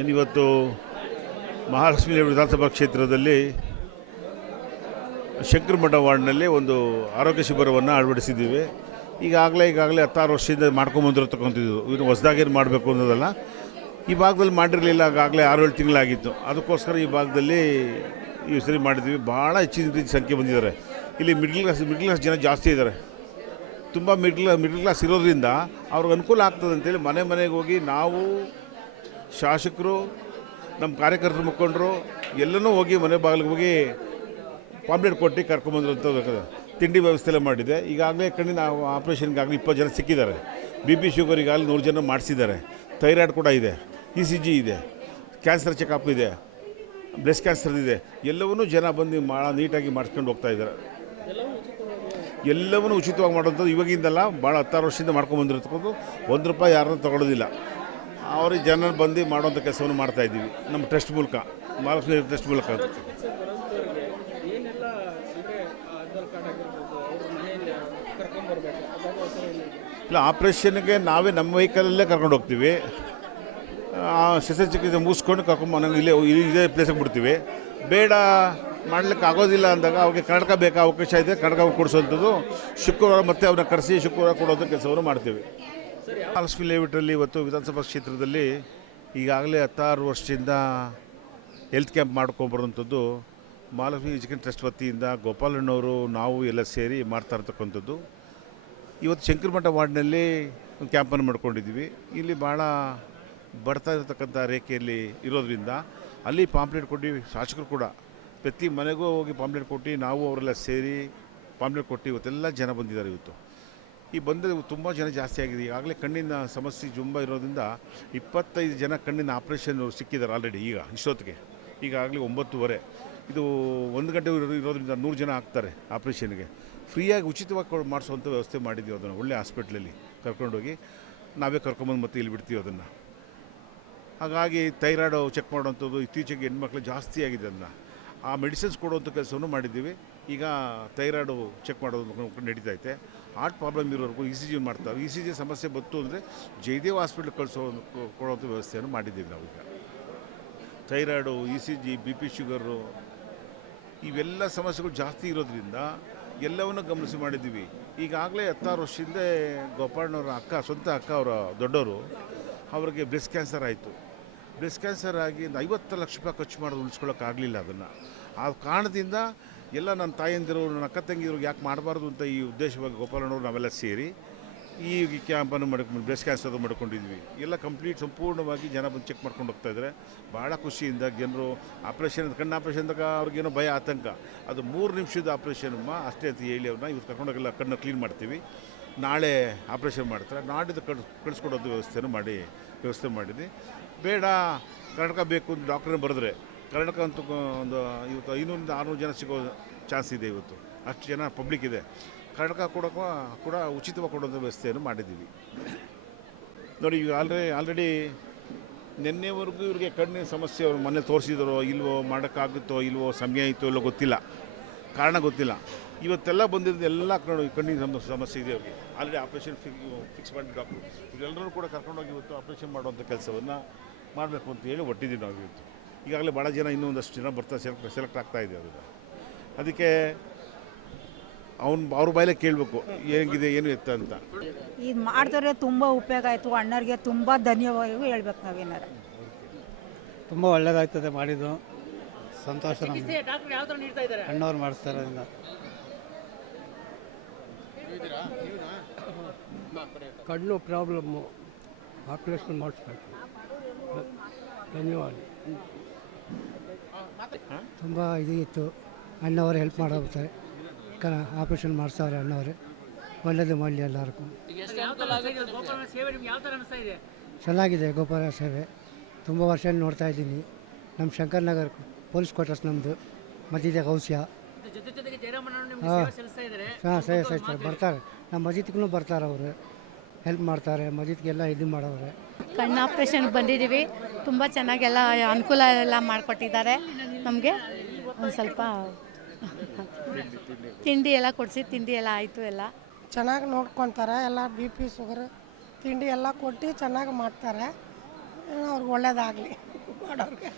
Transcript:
ಏನಿವತ್ತು ಮಹಾಲಕ್ಷ್ಮಿ ವಿಧಾನಸಭಾ ಕ್ಷೇತ್ರದಲ್ಲಿ ಶಂಕರಮಠ ವಾರ್ಡ್ನಲ್ಲಿ ಒಂದು ಆರೋಗ್ಯ ಶಿಬಿರವನ್ನು ಅಳವಡಿಸಿದ್ದೀವಿ. ಈಗಾಗಲೇ ಈಗಾಗಲೇ ಹತ್ತಾರು ವರ್ಷದಿಂದ ಮಾಡ್ಕೊಂಬಂದಿರತಕ್ಕಂಥದ್ದು ಇನ್ನು ಹೊಸದಾಗೇನು ಮಾಡಬೇಕು ಅನ್ನೋದಲ್ಲ. ಈ ಭಾಗದಲ್ಲಿ ಮಾಡಿರಲಿಲ್ಲ ಆಗಾಗಲೇ ಆರು ಏಳು ತಿಂಗಳಾಗಿತ್ತು. ಅದಕ್ಕೋಸ್ಕರ ಈ ಭಾಗದಲ್ಲಿ ಈ ಸರಿ ಮಾಡಿದ್ವಿ ಭಾಳ ಹೆಚ್ಚಿನ ರೀತಿ ಸಂಖ್ಯೆ ಬಂದಿದ್ದಾರೆ. ಇಲ್ಲಿ ಮಿಡ್ಲ್ ಕ್ಲಾಸ್ ಮಿಡ್ಲ್ ಕ್ಲಾಸ್ ಜನ ಜಾಸ್ತಿ ಇದ್ದಾರೆ. ತುಂಬ ಮಿಡ್ಲ್ ಮಿಡ್ಲ್ ಕ್ಲಾಸ್ ಇರೋದ್ರಿಂದ ಅವ್ರಿಗೆ ಅನುಕೂಲ ಆಗ್ತದೆ ಅಂತೇಳಿ ಮನೆ ಮನೆಗೆ ಹೋಗಿ ನಾವು ಶಾಸಕರು, ನಮ್ಮ ಕಾರ್ಯಕರ್ತರು ಮುಖಂಡರು, ಎಲ್ಲನೂ ಹೋಗಿ ಮನೆ ಬಾಗಿಲಿಗೆ ಹೋಗಿ ಪಾಂಪ್ಲೆಟ್ ಕೊಟ್ಟು ಕರ್ಕೊಂಬಂದಿರೋಂಥದ್ದು ತಿಂಡಿ ವ್ಯವಸ್ಥೆ ಎಲ್ಲ ಮಾಡಿದೆ. ಈಗಾಗಲೇ ಕಣ್ಣಿನ ಆಪ್ರೇಷನ್ಗಾಗಲಿ ಇಪ್ಪತ್ತು ಜನ ಸಿಕ್ಕಿದ್ದಾರೆ. ಬಿ ಪಿ ಶುಗರ್ ಈಗಾಗಲೇ ನೂರು ಜನ ಮಾಡಿಸಿದ್ದಾರೆ. ಥೈರಾಯ್ಡ್ ಕೂಡ ಇದೆ. ಇ ಸಿ ಜಿ ಇದೆ. ಕ್ಯಾನ್ಸರ್ ಚೆಕಪ್ ಇದೆ. ಬ್ರೆಸ್ಟ್ ಕ್ಯಾನ್ಸರ್ ಇದೆ. ಎಲ್ಲವನ್ನೂ ಜನ ಬಂದು ಭಾಳ ನೀಟಾಗಿ ಮಾಡಿಸ್ಕೊಂಡು ಹೋಗ್ತಾ ಇದ್ದಾರೆ. ಎಲ್ಲವನ್ನೂ ಉಚಿತವಾಗಿ ಮಾಡುವಂಥದ್ದು ಇವಾಗಿಂದಲ್ಲ ಭಾಳ ಹತ್ತಾರು ವರ್ಷದಿಂದ ಮಾಡ್ಕೊಂಡು ಬಂದಿರತಕ್ಕಂಥದ್ದು ಒಂದು ರೂಪಾಯಿ ಯಾರನ್ನೂ ತಗೊಳ್ಳೋದಿಲ್ಲ ಅವ್ರಿಗೆ ಜನರು ಬಂದು ಮಾಡುವಂಥ ಕೆಲಸವನ್ನು ಮಾಡ್ತಾ ಇದ್ದೀವಿ. ನಮ್ಮ ಟ್ರಸ್ಟ್ ಮೂಲಕ ಮಹಾಲಕ್ಷ್ಮಿ ಟ್ರಸ್ಟ್ ಮೂಲಕ. ಇಲ್ಲ ಆಪ್ರೇಷನ್ಗೆ ನಾವೇ ನಮ್ಮ ವೆಹಿಕಲಲ್ಲೇ ಕರ್ಕೊಂಡು ಹೋಗ್ತೀವಿ. ಆ, ಶಸ್ತ್ರಚಿಕಿತ್ಸೆ ಮುಗಿಸ್ಕೊಂಡು ಕರ್ಕೊಂಡು ನಂಗೆ ಇಲ್ಲೇ ಇದೇ ಪ್ಲೇಸಿಗೆ ಬಿಡ್ತೀವಿ. ಬೇಡ ಮಾಡಲಿಕ್ಕೆ ಆಗೋದಿಲ್ಲ ಅಂದಾಗ ಅವ್ರಿಗೆ ಕನ್ನಡಕ ಬೇಕಾ ಅವಕಾಶ ಇದೆ ಕನ್ನಡಕ ಕೊಡಿಸುವಂಥದ್ದು. ಶುಕ್ರವಾರ ಮತ್ತೆ ಅವ್ರನ್ನ ಕರೆಸಿ ಶುಕ್ರವಾರ ಕೊಡೋದು ಕೆಲಸವನ್ನು ಮಾಡ್ತೀವಿ. ಮಹಾಲಕ್ಷ್ಮಿ ಲೇಔಟಲ್ಲಿ ಇವತ್ತು ವಿಧಾನಸಭಾ ಕ್ಷೇತ್ರದಲ್ಲಿ ಈಗಾಗಲೇ ಹತ್ತಾರು ವರ್ಷದಿಂದ ಹೆಲ್ತ್ ಕ್ಯಾಂಪ್ ಮಾಡ್ಕೊಂಬರುವಂಥದ್ದು. ಮಹಾಲಕ್ಷ್ಮಿ ಎಜುಕೇಷನ್ ಟ್ರಸ್ಟ್ ವತಿಯಿಂದ ಗೋಪಾಲಣ್ಣವರು, ನಾವು ಎಲ್ಲ ಸೇರಿ ಮಾಡ್ತಾ ಇರ್ತಕ್ಕಂಥದ್ದು. ಇವತ್ತು ಶಂಕರಮಠ ವಾರ್ಡ್ನಲ್ಲಿ ಒಂದು ಕ್ಯಾಂಪನ್ನು ಮಾಡ್ಕೊಂಡಿದ್ದೀವಿ. ಇಲ್ಲಿ ಭಾಳ ಬರ್ತಾ ಇರತಕ್ಕಂಥ ರೇಖೆಯಲ್ಲಿ ಇರೋದರಿಂದ ಅಲ್ಲಿ ಪಾಂಪ್ಲೆಟ್ ಕೊಟ್ಟು ಶಾಸಕರು ಕೂಡ ಪ್ರತಿ ಮನೆಗೂ ಹೋಗಿ ಪಾಂಪ್ಲೆಟ್ ಕೊಟ್ಟು ನಾವು ಅವರೆಲ್ಲ ಸೇರಿ ಪಾಂಪ್ಲೆಟ್ ಕೊಟ್ಟು ಇವತ್ತೆಲ್ಲ ಜನ ಬಂದಿದ್ದಾರೆ ಇವತ್ತು. ಈ ಬಂದ ತುಂಬ ಜನ ಜಾಸ್ತಿ ಆಗಿದೆ. ಈಗಾಗಲೇ ಕಣ್ಣಿನ ಸಮಸ್ಯೆ ಜುಂಬ ಇರೋದ್ರಿಂದ ಇಪ್ಪತ್ತೈದು ಜನ ಕಣ್ಣಿನ ಆಪ್ರೇಷನ್ ಸಿಕ್ಕಿದ್ದಾರೆ ಆಲ್ರೆಡಿ ಈಗ, ಇಷ್ಟೊತ್ತಿಗೆ. ಈಗಾಗಲೇ ಒಂಬತ್ತುವರೆ. ಇದು ಒಂದು ಗಂಟೆ ಇರೋ- ಇರೋದ್ರಿಂದ ನೂರು ಜನ ಆಗ್ತಾರೆ ಆಪ್ರೇಷನ್ಗೆ ಫ್ರೀಯಾಗಿ ಉಚಿತವಾಗಿ ಮಾಡಿಸುವಂಥ ವ್ಯವಸ್ಥೆ ಮಾಡಿದ್ದೀವಿ ಅದನ್ನು, ಒಳ್ಳೆ ಹಾಸ್ಪಿಟ್ಲಲ್ಲಿ ಕರ್ಕೊಂಡೋಗಿ. ನಾವೇ ಕರ್ಕೊಂಬಂದು ಮತ್ತೆ ಇಲ್ಲಿ ಬಿಡ್ತೀವಿ ಅದನ್ನು. ಹಾಗಾಗಿ ಥೈರಾಯ್ಡು ಚೆಕ್ ಮಾಡುವಂಥದ್ದು ಇತ್ತೀಚೆಗೆ ಹೆಣ್ಮಕ್ಳು ಜಾಸ್ತಿ ಆಗಿದೆ ಅದನ್ನು. ಆ ಮೆಡಿಸಿನ್ಸ್ ಕೊಡುವಂಥ ಕೆಲಸವನ್ನು ಮಾಡಿದ್ದೀವಿ. ಈಗ ಥೈರಾಯ್ಡು ಚೆಕ್ ಮಾಡೋದು ನಡೀತಾ ಐತೆ. ಹಾರ್ಟ್ ಪ್ರಾಬ್ಲಮ್ ಇರೋರ್ಗೂ ಇ ಸಿ ಜಿ ಮಾಡ್ತಾರೆ. ಇ ಸಿ ಜಿ ಸಮಸ್ಯೆ ಬಂತು ಅಂದರೆ ಜಯದೇವ್ ಹಾಸ್ಪಿಟ್ಲ್ ಕಳಿಸೋ ಕೊಡುವಂಥ ವ್ಯವಸ್ಥೆಯನ್ನು ಮಾಡಿದ್ದೀವಿ ನಾವೀಗ thyroid, E C G, B P sugar ಇವೆಲ್ಲ ಸಮಸ್ಯೆಗಳು ಜಾಸ್ತಿ ಇರೋದ್ರಿಂದ ಎಲ್ಲವನ್ನು ಗಮನಿಸಿ ಮಾಡಿದ್ದೀವಿ. ಈಗಾಗಲೇ ಹತ್ತಾರು ವರ್ಷದಿಂದ ಗೋಪಾಳನವರ ಅಕ್ಕ, ಸ್ವಂತ ಅಕ್ಕ ಅವರ ದೊಡ್ಡವರು ಅವರಿಗೆ ಬ್ರೆಸ್ಟ್ ಕ್ಯಾನ್ಸರ್ ಆಯಿತು. ಬ್ರೆಸ್ಟ್ ಕ್ಯಾನ್ಸರ್ ಆಗಿ ಒಂದು ಐವತ್ತು ಲಕ್ಷ ರೂಪಾಯಿ ಖರ್ಚು ಮಾಡೋದು ಉಳಿಸ್ಕೊಳ್ಳೋಕ್ಕಾಗಲಿಲ್ಲ ಅದನ್ನು. ಆ ಕಾರಣದಿಂದ ಎಲ್ಲ ನನ್ನ ತಾಯಂದಿರು, ನನ್ನ ಅಕ್ಕ ತಂಗಿರು ಯಾಕೆ ಮಾಡಬಾರ್ದು ಅಂತ ಈ ಉದ್ದೇಶವಾಗಿ ಗೋಪಾಲನವರು ನಾವೆಲ್ಲ ಸೇರಿ ಈ ಕ್ಯಾಂಪನ್ನು ಮಾಡ್ಕೊಂಡು ಬ್ರೆಸ್ಟ್ ಕ್ಯಾನ್ಸರ್ ಮಾಡ್ಕೊಂಡಿದ್ವಿ. ಎಲ್ಲ ಕಂಪ್ಲೀಟ್ ಸಂಪೂರ್ಣವಾಗಿ ಜನ ಬಂದು ಚೆಕ್ ಮಾಡ್ಕೊಂಡು ಹೋಗ್ತಾ ಇದ್ದಾರೆ ಭಾಳ ಖುಷಿಯಿಂದ ಜನರು ಆಪ್ರೇಷನ್, ಕಣ್ಣು ಆಪ್ರೇಷನ್ದಾಗ ಅವ್ರಿಗೇನೋ ಭಯ, ಆತಂಕ. ಅದು ಮೂರು ನಿಮಿಷದ ಆಪ್ರೇಷನ್ ಅಷ್ಟೇ ಅಂತ ಹೇಳಿ ಅವ್ರನ್ನ ಇವ್ರು ಕರ್ಕೊಂಡೋಗೆಲ್ಲ ಕಣ್ಣು ಕ್ಲೀನ್ ಮಾಡ್ತೀವಿ. ನಾಳೆ ಆಪ್ರೇಷನ್ ಮಾಡ್ತಾರೆ. ನಾಡಿದ್ದು ಕಳ್ಸಿ ಕಳಿಸ್ಕೊಡೋದು ವ್ಯವಸ್ಥೆನೂ ಮಾಡಿ, ವ್ಯವಸ್ಥೆ ಮಾಡಿದ್ವಿ. ಬೇಡ, ಕರ್ನಾಟಕ ಬೇಕು ಅಂತ ಡಾಕ್ಟ್ರನ್ನ ಬರೆದ್ರೆ. ಕರ್ನಾಟಕ ಅಂತ ಒಂದು ಇವತ್ತು ಐನೂರಿಂದ ಆರುನೂರು ಜನ ಸಿಗೋ ಚಾನ್ಸ್ ಇದೆ ಇವತ್ತು. ಅಷ್ಟು ಜನ ಪಬ್ಲಿಕ್ ಇದೆ. ಕರ್ನಾಟಕ ಕೊಡೋಕ್ಕೂ ಕೂಡ ಉಚಿತವಾಗಿ ಕೊಡೋದು ವ್ಯವಸ್ಥೆಯನ್ನು ಮಾಡಿದ್ದೀವಿ. ನೋಡಿ, ಈಗ ಆಲ್ರೆಡಿ ಆಲ್ರೆಡಿ ನಿನ್ನೆವರೆಗೂ ಇವರಿಗೆ ಕಣ್ಣಿನ ಸಮಸ್ಯೆ ಅವರು ಮೊನ್ನೆ ತೋರಿಸಿದರೋ, ಇಲ್ವೋ ಮಾಡೋಕ್ಕಾಗುತ್ತೋ, ಇಲ್ವೋ ಸಮಯ ಇತ್ತೋ ಇಲ್ಲೋ ಗೊತ್ತಿಲ್ಲ. ಕಾರಣ ಗೊತ್ತಿಲ್ಲ. ಇವತ್ತೆಲ್ಲ ಬಂದಿರೋದು ಎಲ್ಲ ಕಣ್ಣು ಕಣ್ಣಿನ ಸಮ, ಸಮಸ್ಯೆ ಇದೆ ಅವ್ರಿಗೆ. ಆಲ್ರೆಡಿ ಆಪ್ರೇಷನ್ ಫಿಕ್ಸ್ ಮಾಡಿ ಡಾಕ್ಟ್ರು. ಇವರೆಲ್ಲರೂ ಕೂಡ ಕರ್ಕೊಂಡೋಗಿ ಇವತ್ತು ಆಪ್ರೇಷನ್ ಮಾಡುವಂಥ ಕೆಲಸವನ್ನು ಮಾಡಬೇಕು ಅಂತ ಹೇಳಿ ಒಟ್ಟಿದ್ದೀವಿ ನಾವು ಇವತ್ತು ಈಗಾಗಲೇ ಭಾಳ ಜನ ಇನ್ನೂ ಒಂದಷ್ಟು ಜನ ಬರ್ತಾ, ಸೆಲೆಕ್ಟ್ ಸೆಲೆಕ್ಟ್ ಆಗ್ತಾ ಇದೆ ಅದನ್ನು ಅದಕ್ಕೆ ಅವ್ನು ಅವ್ರ ಬಾಯಲ್ಲೇ ಕೇಳಬೇಕು ಹೇಗಿದೆ ಏನು ಎತ್ತ ಅಂತ. ಇದು ಮಾಡಿದ್ರೆ ತುಂಬ ಉಪಯೋಗ ಆಯಿತು ಅಣ್ಣರಿಗೆ ತುಂಬ ಧನ್ಯವಾದ ಹೇಳ್ಬೇಕು ನಾವೇನಾರ ತುಂಬ ಒಳ್ಳೇದಾಗ್ತದೆ ಮಾಡಿದ್ದು. ಸಂತೋಷ ನಮಗೆ. ಡಾಕ್ಟರ್ ಯಾವ ನೀಡ್ತಾ ಇದ್ದಾರೆ? ಅಣ್ಣವ್ರು ಮಾಡಿಸ್ತಾರೆ ಅದರಿಂದ ಕಣ್ಣು ಪ್ರಾಬ್ಲಮ್ಮು. ಆಪ್ರೇಷನ್ ಮಾಡಿಸ್ಬೇಕು. ಧನ್ಯವಾದ. ತುಂಬ ಇದು ಇತ್ತು ಅಣ್ಣವರು ಹೆಲ್ಪ್ ಮಾಡೋಗುತ್ತೆ ಕ ಆಪ್ರೇಷನ್ ಮಾಡಿಸವ್ರೆ ಅಣ್ಣವರು ಒಳ್ಳೇದು ಮಾಡಲಿ ಎಲ್ಲರಿಗೂ. ಚೆನ್ನಾಗಿದೆ ಗೋಪಾಲ ಸೇವೆ. ತುಂಬ ವರ್ಷ ನೋಡ್ತಾ ಇದ್ದೀನಿ. ನಮ್ಮ ಶಂಕರ್ ನಗರ್ ಪೊಲೀಸ್ ಕ್ವಾರ್ಟರ್ಸ್ ನಮ್ಮದು ಮಧ್ಯದ ಗೌಸ್ಯ. ಹಾಂ. ಹಾಂ, ಸರಿ ಸರಿ ಬರ್ತಾರೆ. ನಮ್ಮ ಮಜಿದ್ಗೂ ಬರ್ತಾರೆ ಅವರು. ಹೆಲ್ಪ್ ಮಾಡ್ತಾರೆ, ಮಜಿದ್ಗೆಲ್ಲ ಇದು ಮಾಡೋವ್ರೆ. ಕಣ್ಣು ಆಪ್ರೇಷನ್ಗೆ ಬಂದಿದ್ದೀವಿ. ತುಂಬ ಚೆನ್ನಾಗೆಲ್ಲ ಅನುಕೂಲ ಎಲ್ಲ ಮಾಡಿಕೊಟ್ಟಿದ್ದಾರೆ ನಮಗೆ. ಒಂದು ಸ್ವಲ್ಪ ತಿಂಡಿ ಎಲ್ಲ ಕೊಡಿಸಿ, ತಿಂಡಿ ಎಲ್ಲ ಆಯಿತು ಎಲ್ಲ. ಚೆನ್ನಾಗಿ ನೋಡ್ಕೊತಾರೆ, ಎಲ್ಲ ಬಿ ಪಿ ಶುಗರ್ ತಿಂಡಿ ಎಲ್ಲ ಕೊಟ್ಟು ಚೆನ್ನಾಗಿ ಮಾಡ್ತಾರೆ. ಅವ್ರಿಗೆ ಒಳ್ಳೇದಾಗಲಿ ಮಾಡೋರಿಗೆ.